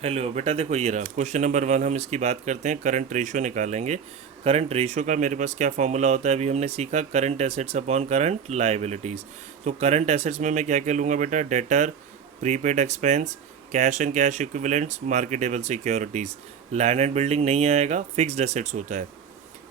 Hello बेटा, देखो ये रहा क्वेश्चन नंबर 1। हम इसकी बात करते हैं, करंट रेशो निकालेंगे। करंट रेशो का मेरे पास क्या फॉर्मूला होता है, अभी हमने सीखा, current assets upon current liabilities. तो करंट एसेट्स में मैं क्या क्या लूँगा बेटा, debtor, prepaid expense, cash and cash equivalents, marketable securities. Land and building नहीं आएगा, फिक्स्ड एसेट्स होता है।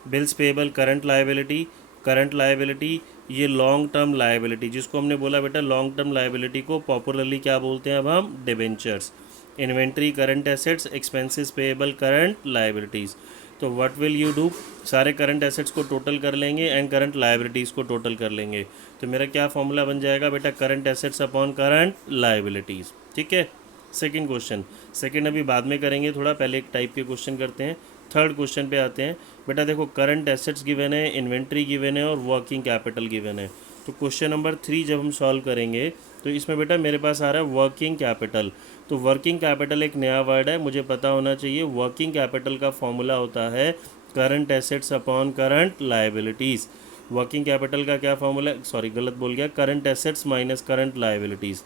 Bills payable current liability. Current liability ये लॉन्ग टर्म लाइबिलिटी, जिसको हमने बोला बेटा लॉन्ग टर्म लाइबिलिटी को पॉपुलरली क्या बोलते हैं अब हम, debentures. Inventory current assets, expenses payable current liabilities. तो व्हाट विल यू डू, सारे करंट एसेट्स को टोटल कर लेंगे एंड करंट लाइबिलिटीज़ को टोटल कर लेंगे। तो मेरा क्या फॉर्मूला बन जाएगा बेटा, current assets upon current liabilities. ठीक है। सेकंड क्वेश्चन, सेकंड अभी बाद में करेंगे, थोड़ा पहले एक टाइप के क्वेश्चन करते हैं। थर्ड क्वेश्चन पे आते हैं। बेटा देखो, करंट एसेट्स गिवन है, इन्वेंट्री गिवन है और वर्किंग कैपिटल गिवन है। तो क्वेश्चन नंबर 3 जब हम सॉल्व करेंगे तो इसमें बेटा मेरे पास आ रहा है वर्किंग कैपिटल। तो वर्किंग कैपिटल एक नया वर्ड है, मुझे पता होना चाहिए। वर्किंग कैपिटल का फॉर्मूला होता है current assets upon current liabilities. Working capital का क्या फॉर्मूला, सॉरी गलत बोल गया, current assets minus current liabilities.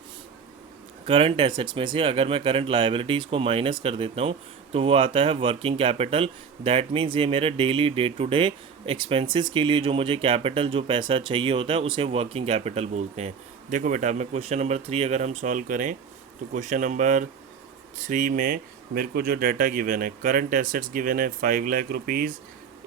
Current assets में से अगर मैं करंट लाइबिलिटीज़ को माइनस कर देता हूँ तो वो आता है वर्किंग कैपिटल। दैट मीन्स ये मेरे daily day to day expenses के लिए जो मुझे कैपिटल, जो पैसा चाहिए होता है, उसे वर्किंग कैपिटल बोलते हैं। देखो बेटा, मैं क्वेश्चन नंबर 3 अगर हम सॉल्व करें तो क्वेश्चन नंबर 3 में मेरे को जो डाटा गिवन है, करंट एसेट्स गिवन है 5 लाख रुपीज़,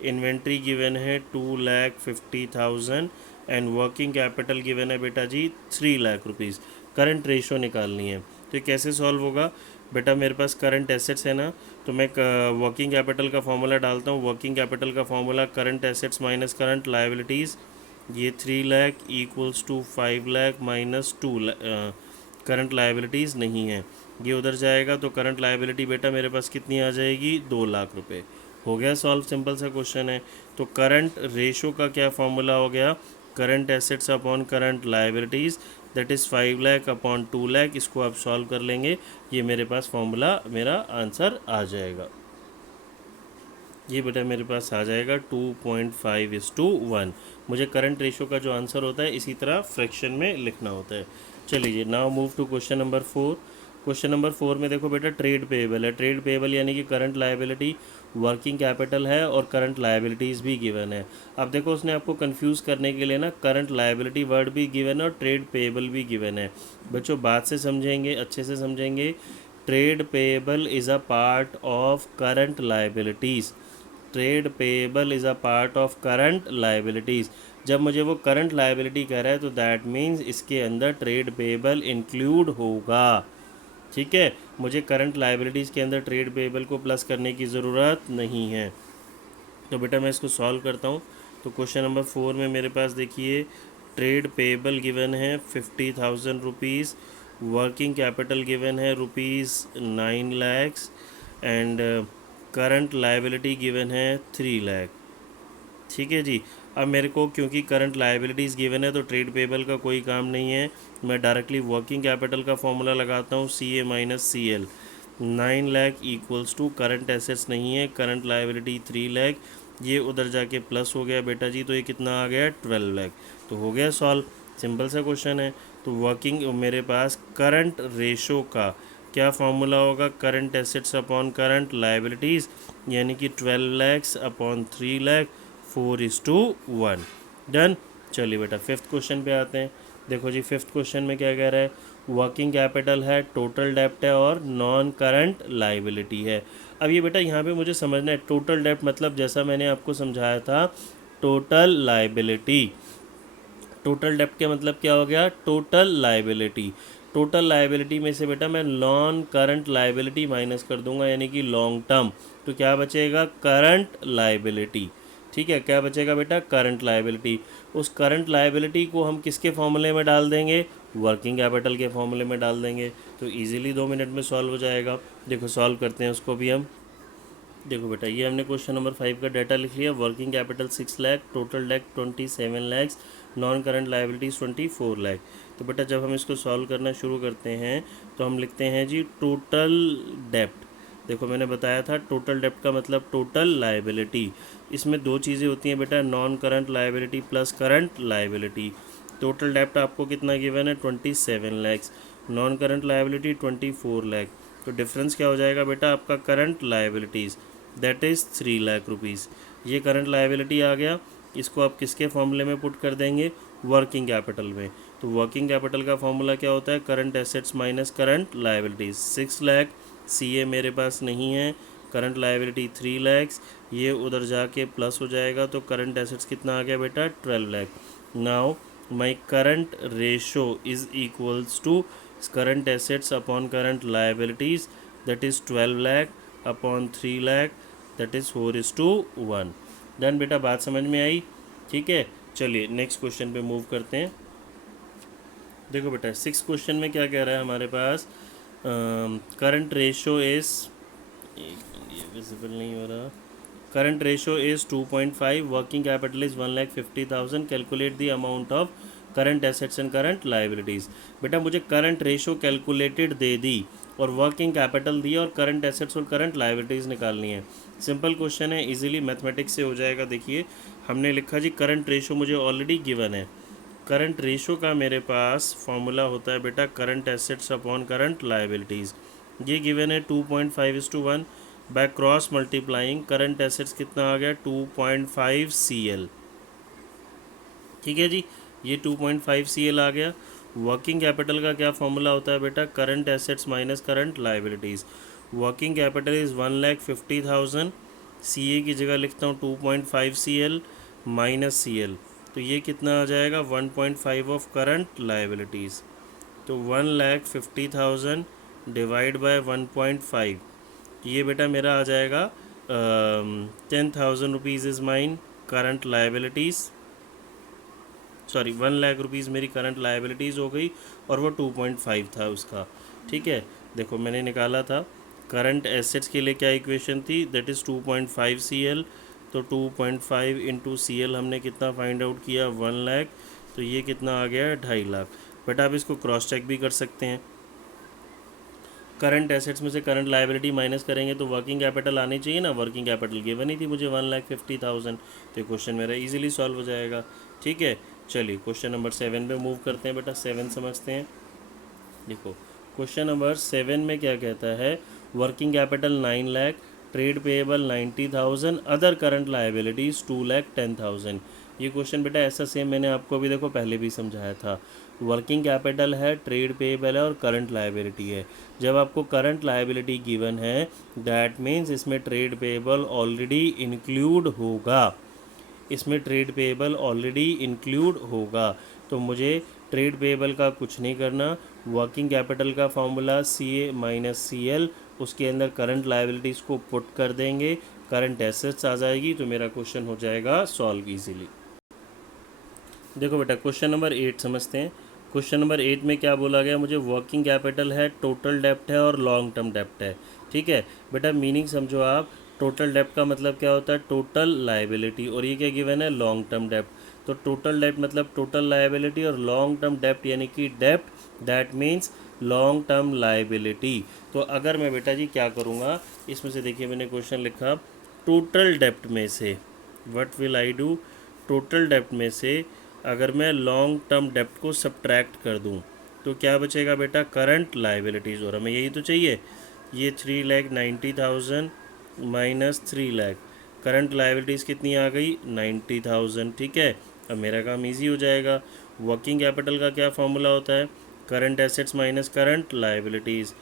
इन्वेंट्री गिवन है 2,50,000 एंड वर्किंग कैपिटल गिवन है बेटा जी 3 लाख रुपीज़। करंट रेशो निकालनी है। तो ये कैसे सॉल्व होगा बेटा, मेरे पास करंट एसेट्स है ना, तो मैं वर्किंग कैपिटल का फॉर्मूला डालता हूँ। वर्किंग कैपिटल का formula current assets minus current liabilities. ये 3 lakh equals to 5 lakh minus 2 lakh. Current liabilities नहीं है, ये उधर जाएगा तो करंट लाइबिलिटी बेटा मेरे पास कितनी आ जाएगी, 2 लाख रुपए। हो गया सॉल्व, सिंपल सा क्वेश्चन है। तो करंट रेशो का क्या फॉर्मूला हो गया, current assets upon current liabilities, that is 5 lakh upon 2 lakh. इसको आप सॉल्व कर लेंगे, ये मेरे पास फॉर्मूला, मेरा आंसर आ जाएगा। ये बेटा मेरे पास आ जाएगा 2.5:1। मुझे करंट रेशो का जो आंसर होता है इसी तरह फ्रैक्शन में लिखना होता है। चलिए now move to question number 4। Question number 4 में देखो बेटा, ट्रेड पेएबल है। ट्रेड पेएबल यानी कि करंट लायबिलिटी, वर्किंग कैपिटल है और करंट लायबिलिटीज़ भी गिवन है। अब देखो, उसने आपको कंफ्यूज करने के लिए ना करंट लायबिलिटी वर्ड भी गिवन है और ट्रेड पेएबल भी गिवन है। बच्चों बात से समझेंगे, अच्छे से समझेंगे। Trade payable is a part of current liabilities. Trade payable is a part of current liabilities. जब मुझे वो करंट लाइबिलिटी कह रहा है तो दैट मीन्स इसके अंदर ट्रेड पेएबल इंक्लूड होगा। ठीक है, मुझे करंट लाइबिलिटीज़ के अंदर ट्रेड पेएबल को प्लस करने की ज़रूरत नहीं है। तो बेटा मैं इसको सॉल्व करता हूँ। तो क्वेश्चन नंबर 4 में मेरे पास देखिए, ट्रेड पेएबल गिवन है 50,000 रुपीज़, वर्किंग कैपिटल गिवन है ₹9 lakhs and current liability given है 3 लाख। ठीक है जी। अब मेरे को क्योंकि करंट लायबिलिटीज़ गिवन है तो ट्रेड पेबल का कोई काम नहीं है, मैं डायरेक्टली वर्किंग कैपिटल का फॉर्मूला लगाता हूँ, CA minus CL। 9 lakh equals to, current assets नहीं है, करंट लायबिलिटी 3 लाख, ये उधर जाके प्लस हो गया बेटा जी, तो ये कितना आ गया, 12 लाख। तो हो गया सॉल्व, सिंपल सा क्वेश्चन है। तो वर्किंग मेरे पास करंट रेशो का क्या फार्मूला होगा, current assets upon current liabilities, यानी कि 12 lakhs अपॉन 3 लाख, 4:1। डन। चलिए बेटा फिफ्थ क्वेश्चन पे आते हैं। देखो जी, फिफ्थ क्वेश्चन में क्या कह रहा है, वर्किंग कैपिटल है, टोटल डेप्ट है और नॉन करंट लाइबिलिटी है। अब ये बेटा यहाँ पे मुझे समझना है, टोटल डेप्ट मतलब जैसा मैंने आपको समझाया था, टोटल लाइबिलिटी। टोटल डेप्ट का मतलब क्या हो गया, टोटल लाइबिलिटी। टोटल लाइबिलिटी में से बेटा मैं नॉन करंट लाइबिलिटी माइनस कर दूंगा, यानी कि लॉन्ग टर्म। तो क्या बचेगा, करंट लाइबिलिटी। ठीक है, क्या बचेगा बेटा, करंट लाइबिलिटी। उस करंट लाइबिलिटी को हम किसके फॉर्मूले में डाल देंगे, वर्किंग कैपिटल के फॉर्मूले में डाल देंगे। तो इजीली 2 मिनट में सॉल्व हो जाएगा। देखो सॉल्व करते हैं उसको भी हम। देखो बेटा, ये हमने क्वेश्चन नंबर 5 का डाटा लिख लिया। Working capital 6 lakh, total date 27 lakhs, non current liabilities 24 lakh. तो बेटा जब हम इसको सॉल्व करना शुरू करते हैं तो हम लिखते हैं जी टोटल डेप्ट। देखो मैंने बताया था टोटल डेप्ट का मतलब टोटल लाइबिलिटी। इसमें दो चीज़ें होती हैं बेटा, non current liability plus current liability. Total डेप्ट आपको कितना गिवन है, 27 lakhs, non current liability 24 lakh. तो डिफरेंस क्या हो जाएगा बेटा आपका current liabilities, that is 3 lakh rupees. ये करंट लायबिलिटी आ गया, इसको आप किसके फॉर्मूले में पुट कर देंगे, वर्किंग कैपिटल में। तो वर्किंग कैपिटल का फॉर्मूला क्या होता है, current assets minus current liabilities. 6 lakh CA मेरे पास नहीं है, करंट लायबिलिटी 3 लैक्स, ये उधर जाके प्लस हो जाएगा, तो करंट एसेट्स कितना आ गया बेटा 12 lakh. Now my current ratio is equals to current assets upon current liabilities, that is 12 lakh upon 3 lakh, that is 4:1। Done बेटा, बात समझ में आई? ठीक है, चलिए नेक्स्ट क्वेश्चन पे मूव करते हैं। देखो बेटा 6 क्वेश्चन में क्या कह रहा है हमारे पास, करंट रेशो इज़, ये विजिबल नहीं हो रहा, current ratio is 2.5, working capital is 1,50,000, calculate the amount of current assets and current liabilities. बेटा मुझे करंट रेशो कैलकुलेटेड दे दी और वर्किंग कैपिटल दी और करंट एसेट्स और करंट लायबिलिटीज़ निकालनी है। सिंपल क्वेश्चन है, इजीली मैथमेटिक्स से हो जाएगा। देखिए हमने लिखा जी करंट रेशो मुझे ऑलरेडी गिवन है। करंट रेशो का मेरे पास फॉर्मूला होता है बेटा current assets upon current liabilities. ये गिवन है 2.5:1, by cross multiplying current assets कितना आ गया 2.5 CL। ठीक है जी, ये 2.5 CL आ गया। वर्किंग कैपिटल का क्या फॉर्मूला होता है बेटा, current assets minus current liabilities. Working capital is 1,50,000, CA की जगह लिखता हूँ 2.5 CL माइनस CL, तो ये कितना आ जाएगा 1.5 ऑफ करंट लायबिलिटीज़। तो 1,50,000 डिवाइड बाय 1.5, ये बेटा मेरा आ जाएगा 10,000 rupees is mine current liabilities, sorry 1 lakh rupees मेरी करंट लायबिलिटीज़ हो गई और वो 2.5 था उसका। ठीक है, देखो मैंने निकाला था करंट एसेट्स के लिए क्या इक्वेशन थी, दैट इज़ 2.5 CL, तो 2.5 इंटू CL हमने कितना फाइंड आउट किया 1 लाख, तो ये कितना आ गया 2.5 लाख। बेटा आप इसको क्रॉस चेक भी कर सकते हैं, करंट एसेट्स में से करंट लायबिलिटी माइनस करेंगे तो वर्किंग कैपिटल आनी चाहिए ना, वर्किंग कैपिटल गिवन ही थी मुझे 1,50,000, तो ये क्वेश्चन मेरा इजीली सॉल्व हो जाएगा। ठीक है, चलिए क्वेश्चन नंबर 7 पे मूव करते हैं बेटा, 7 समझते हैं। देखो क्वेश्चन नंबर 7 में क्या कहता है, working capital 9 lakh, trade payable 90,000, other current liabilities 2,10,000। ये क्वेश्चन बेटा ऐसा सेम मैंने आपको अभी देखो पहले भी समझाया था। वर्किंग कैपिटल है, ट्रेड पेएबल है और करंट लायबिलिटी है। जब आपको करंट लायबिलिटी गिवन है दैट मीन्स इसमें ट्रेड पेएबल ऑलरेडी इंक्लूड होगा, इसमें ट्रेड पेएबल ऑलरेडी इंक्लूड होगा। तो मुझे ट्रेड पेएबल का कुछ नहीं करना, वर्किंग कैपिटल का फॉर्मूला CA माइनस CL, उसके अंदर करंट लायबिलिटीज़ को पुट कर देंगे, करंट एसेट्स आ जाएगी, तो मेरा क्वेश्चन हो जाएगा सॉल्व इजीली। देखो बेटा क्वेश्चन नंबर 8 समझते हैं। क्वेश्चन नंबर 8 में क्या बोला गया, मुझे वर्किंग कैपिटल है, टोटल डेप्ट है और लॉन्ग टर्म डेप्ट है। ठीक है बेटा, मीनिंग समझो आप, टोटल डेप्ट का मतलब क्या होता है, टोटल लायबिलिटी, और ये क्या गिवन है लॉन्ग टर्म डेप्ट। तो टोटल डेप्ट मतलब टोटल लायबिलिटी और लॉन्ग टर्म डेप्ट यानी कि डेप्ट, that means long term liability. तो अगर मैं बेटा जी क्या करूँगा, इसमें से देखिए मैंने क्वेश्चन लिखा टोटल डेप्ट में से, what will I do, total डेप्ट में से अगर मैं लॉन्ग टर्म डेप्ट को सब्ट्रैक्ट कर दूं तो क्या बचेगा बेटा, करंट लायबिलिटीज़, और हमें यही तो चाहिए। ये 3,90,000 माइनस 3 लाख, करंट लायबिलिटीज़ कितनी आ गई 90,000। ठीक है, अब मेरा काम इजी हो जाएगा। वर्किंग कैपिटल का क्या फॉर्मूला होता है, current assets minus current liabilities,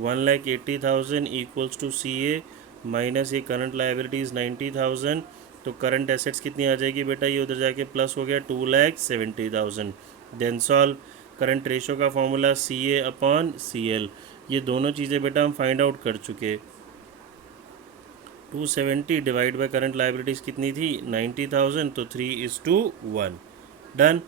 1,80,000 equals to CA minus ये करंट लायबिलिटीज़ 90,000, तो करंट एसेट्स कितनी आ जाएगी बेटा, ये उधर जाके प्लस हो गया 2,70,000। देन सॉल्व, करंट रेशो का फॉर्मूला CA अपॉन CL, ये दोनों चीज़ें बेटा हम फाइंड आउट कर चुके। 270 डिवाइड बाय करंट लायबिलिटीज़ कितनी थी 90,000, तो 3:1। डन।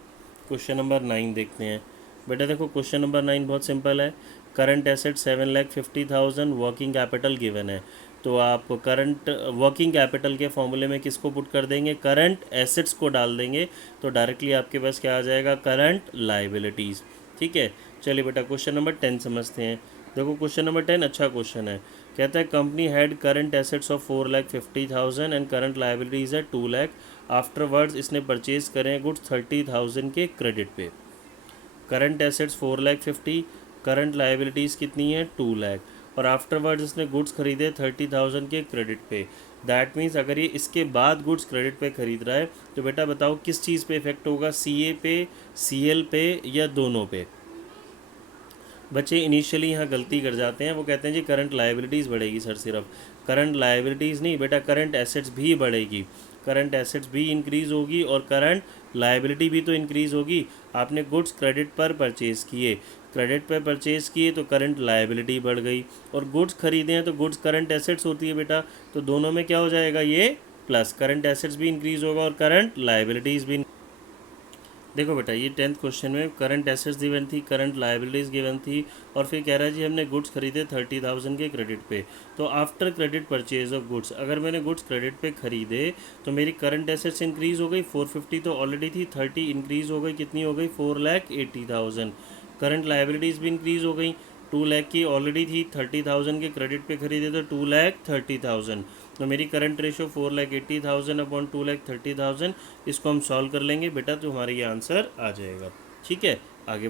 क्वेश्चन नंबर 9 देखते हैं बेटा। देखो क्वेश्चन नंबर 9 बहुत सिंपल है, current asset 7,50,000, working capital given है, तो आप करंट वर्किंग कैपिटल के फॉर्मूले में किसको पुट कर देंगे, करंट एसेट्स को डाल देंगे, तो डायरेक्टली आपके पास क्या आ जाएगा, करंट लायबिलिटीज़। ठीक है, चलिए बेटा क्वेश्चन नंबर 10 समझते हैं। देखो क्वेश्चन नंबर 10 अच्छा क्वेश्चन है, कहता है company had current assets of 4,50,000 and current liabilities है 2 लाख, आफ्टरवर्ड्स इसने परचेज करें गुड्स 30,000 के क्रेडिट पे। करंट एसेट्स 4,50,000, करंट लायबिलिटीज़ कितनी है 2 लाख, और आफ्टरवर्ड्स इसने गुड्स खरीदे 30,000 के क्रेडिट पे। दैट मीन्स अगर ये इसके बाद गुड्स क्रेडिट पे खरीद रहा है तो बेटा बताओ किस चीज़ पे इफेक्ट होगा, CA पे, CL पे या दोनों पे। बच्चे इनिशियली यहाँ गलती कर जाते हैं, वो कहते हैं जी करंट लायबिलिटीज़ बढ़ेगी सर, सिर्फ करंट लायबिलिटीज़ नहीं बेटा, करंट एसेट्स भी बढ़ेगी, करंट एसेट्स भी इंक्रीज़ होगी और करंट लायबिलिटी भी तो इंक्रीज़ होगी। आपने गुड्स क्रेडिट पर परचेज़ किए, क्रेडिट पर परचेज़ किए तो करंट लायबिलिटी बढ़ गई, और गुड्स खरीदे हैं तो गुड्स करंट एसेट्स होती है बेटा, तो दोनों में क्या हो जाएगा, ये प्लस, करंट एसेट्स भी इंक्रीज़ होगा और करंट लायबिलिटीज़ भी। देखो बेटा ये 10th क्वेश्चन में करंट एसेट्स गिवन थी, करंट लायबिलिटीज़ गिवन थी, और फिर कह रहा है जी हमने गुड्स खरीदे 30,000 के क्रेडिट पे। तो after credit purchase of goods, अगर मैंने गुड्स क्रेडिट पे खरीदे तो मेरी करंट एसेट्स इंक्रीज़ हो गई, 450 तो ऑलरेडी थी, 30 इंक्रीज़ हो गई, कितनी हो गई, 4,80,000। करंट लायबिलिटीज़ भी इंक्रीज़ हो गई, 2 लाख की ऑलरेडी थी, 30,000 के क्रेडिट पे खरीदे तो 2,30,000। तो मेरी करंट रेशो 4,80,000 अपॉन 2,30,000, इसको हम सॉल्व कर लेंगे बेटा तो हमारा ये आंसर आ जाएगा। ठीक है, आगे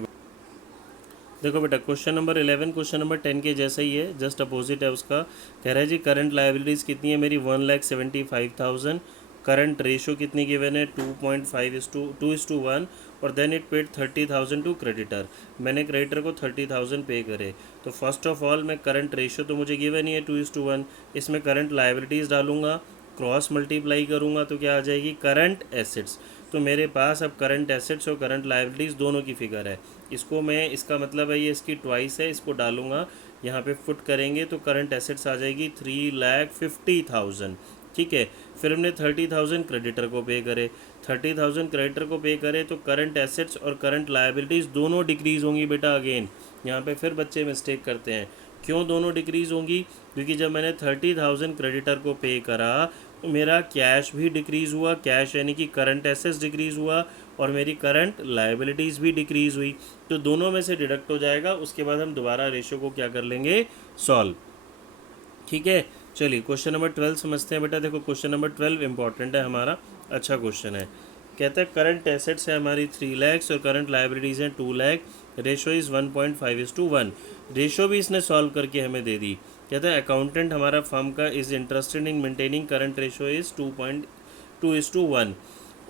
देखो बेटा क्वेश्चन नंबर 11 क्वेश्चन नंबर 10 के जैसा ही है, जस्ट अपोजिट है उसका। कह रहा है जी करंट लायबिलिटीज़ कितनी है मेरी, 1,75,000। करंट रेशो कितनी गिवन है, 2.5:1, और then it paid 30,000 to creditor. मैंने क्रेडिटर को 30,000 पे करे, तो फर्स्ट ऑफ ऑल मैं करंट रेशो तो मुझे गिवन ही है 2:1, इसमें करंट लायबिलिटीज़ डालूंगा, क्रॉस मल्टीप्लाई करूंगा तो क्या आ जाएगी, करंट एसेट्स। तो मेरे पास अब करंट एसेट्स और करंट लायबिलिटीज़ दोनों की फिगर है, इसको मैं, इसका मतलब है ये इसकी ट्वाइस है, इसको डालूंगा यहाँ पे फुट करेंगे तो करंट एसेट्स आ जाएगी 3,50,000। ठीक है, फिर हमने 30,000 क्रेडिटर को पे करे, 30,000 क्रेडिटर को पे करे तो करंट एसेट्स और करंट लायबिलिटीज़ दोनों डिक्रीज़ होंगी बेटा। अगेन यहाँ पे फिर बच्चे मिस्टेक करते हैं, क्यों दोनों डिक्रीज़ होंगी, क्योंकि जब मैंने 30,000 क्रेडिटर को पे करा तो मेरा कैश भी डिक्रीज़ हुआ, कैश यानी कि करंट एसेट्स डिक्रीज़ हुआ, और मेरी करंट लायबिलिटीज़ भी डिक्रीज़ हुई, तो दोनों में से डिडक्ट हो जाएगा। उसके बाद हम दोबारा रेशो को क्या कर लेंगे, सॉल्व। ठीक है, चलिए क्वेश्चन नंबर 12 समझते हैं बेटा। देखो क्वेश्चन नंबर 12 इंपॉर्टेंट है हमारा, अच्छा क्वेश्चन है। कहता है करंट एसेट्स है हमारी 3 लाख और करंट लायबिलिटीज़ हैं 2 लाख, रेशो इज़ 1.5:1। रेशो भी इसने सॉल्व करके हमें दे दी। कहता है अकाउंटेंट हमारा फर्म का is interested in maintaining current ratio is 2.2:1।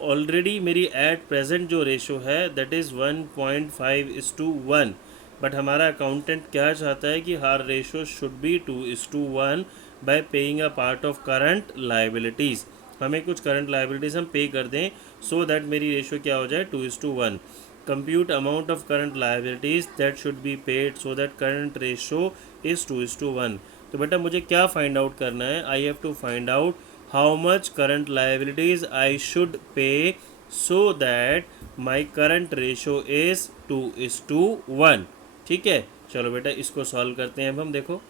Already मेरी एट प्रेजेंट जो रेशो है दैट इज़ 1.5:1, बट हमारा अकाउंटेंट क्या चाहता है कि हर ratio should be 2:1 by paying a part of current liabilities. हमें कुछ करंट लायबिलिटीज़ हम पे कर दें सो दैट मेरी रेशो क्या हो जाए, 2:1। Compute amount of current liabilities that should be paid so that current ratio is 2:1। तो बेटा मुझे क्या फाइंड आउट करना है, I have to find out how much current liabilities I should pay so that my current ratio is 2:1। ठीक है, चलो बेटा इसको सॉल्व करते हैं अब हम। देखो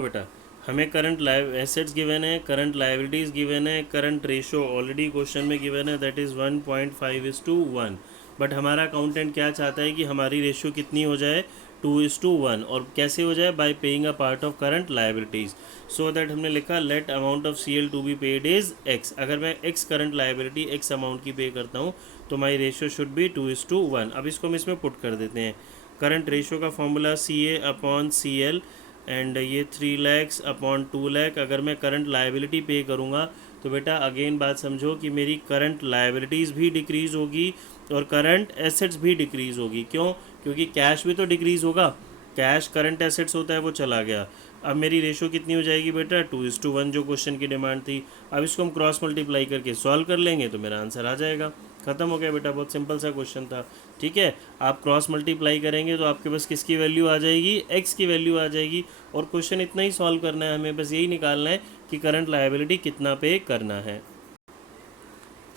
बेटा हमें करंट एसेट्स गिवन है, करंट लायबिलिटीज़ गिवन है, करंट रेशो ऑलरेडी क्वेश्चन में गिवन है दैट इज़ 1.5:1, बट हमारा अकाउंटेंट क्या चाहता है कि हमारी रेशो कितनी हो जाए, 2:1, और कैसे हो जाए, by paying a part of current liabilities. So that हमने लिखा let amount of CL to be paid is X। अगर मैं X current liability X amount की पे करता हूँ तो माई रेशो शुड बी 2:1। अब इसको हम इसमें पुट कर देते हैं। करंट रेशो का formula CA upon CL, and ये 3 लाख अपॉन 2 लाख। अगर मैं करंट लायबिलिटी पे करूँगा तो बेटा अगेन बात समझो कि मेरी करंट लायबिलिटीज़ भी डिक्रीज़ होगी और करंट एसेट्स भी डिक्रीज़ होगी। क्यों, क्योंकि कैश भी तो डिक्रीज़ होगा, कैश करंट एसेट्स होता है वो चला गया। अब मेरी रेशो कितनी हो जाएगी बेटा, 2:1 जो क्वेश्चन की डिमांड थी। अब इसको हम क्रॉस मल्टीप्लाई करके सॉल्व कर लेंगे तो मेरा आंसर आ जाएगा। ख़त्म हो गया बेटा, बहुत सिंपल सा क्वेश्चन था। ठीक है, आप क्रॉस मल्टीप्लाई करेंगे तो आपके पास किसकी वैल्यू आ जाएगी, एक्स की वैल्यू आ जाएगी। और क्वेश्चन इतना ही सॉल्व करना है हमें, बस यही निकालना है कि करंट लायबिलिटी कितना पे करना है।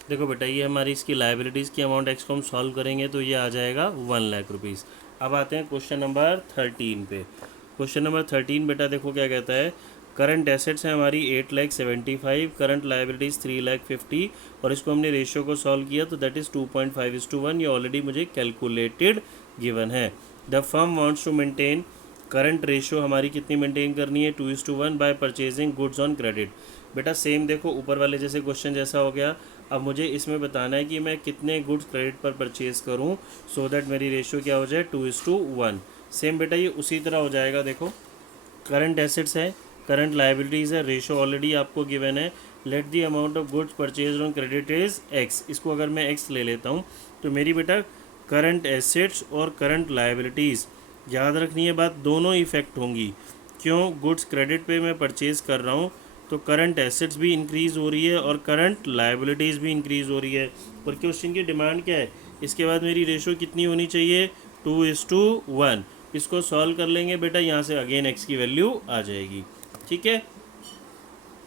देखो बेटा ये हमारी इसकी लायबिलिटीज़ की अमाउंट एक्स को हम सॉल्व करेंगे तो ये आ जाएगा 1 लाख रुपीज़। अब आते हैं क्वेश्चन नंबर 13 पे। क्वेश्चन नंबर 13 बेटा देखो क्या कहता है, करंट एसेट्स है हमारी 8,75,000, करंट लायबिलिटीज़ 3,50,000, और इसको हमने रेशियो को सॉल्व किया तो दैट इज़ 2.5:1। ये ऑलरेडी मुझे कैलकुलेटेड गिवन है। The firm wants to maintain, current ratio हमारी कितनी मेंटेन करनी है, 2:1 by purchasing goods on credit. बेटा सेम देखो ऊपर वाले जैसे क्वेश्चन जैसा हो गया। अब मुझे इसमें बताना है कि मैं कितने गुड्स क्रेडिट पर परचेज़ करूं सो दैट मेरी रेशियो क्या हो जाए, 2:1। सेम बेटा ये उसी तरह हो जाएगा। देखो करंट एसेट्स है, करंट लाइबिलिटीज़ है, रेशो ऑलरेडी आपको गिवन है। Let the amount of goods purchase on credit is x. इसको अगर मैं एक्स ले लेता हूँ तो मेरी बेटा करंट एसेट्स और करंट लाइबिलिटीज़, याद रखनी है बात, दोनों इफेक्ट होंगी। क्यों? गुड्स क्रेडिट पे मैं परचेज़ कर रहा हूँ तो करंट एसेट्स भी इंक्रीज़ हो रही है और करंट लाइबिलिटीज़ भी इंक्रीज़ हो रही है। और क्वेश्चन की डिमांड क्या है? इसके बाद मेरी रेशो कितनी होनी चाहिए? 2:1। इसको सॉल्व कर लेंगे बेटा, यहाँ से अगेन एक्स की वैल्यू आ जाएगी। ठीक है।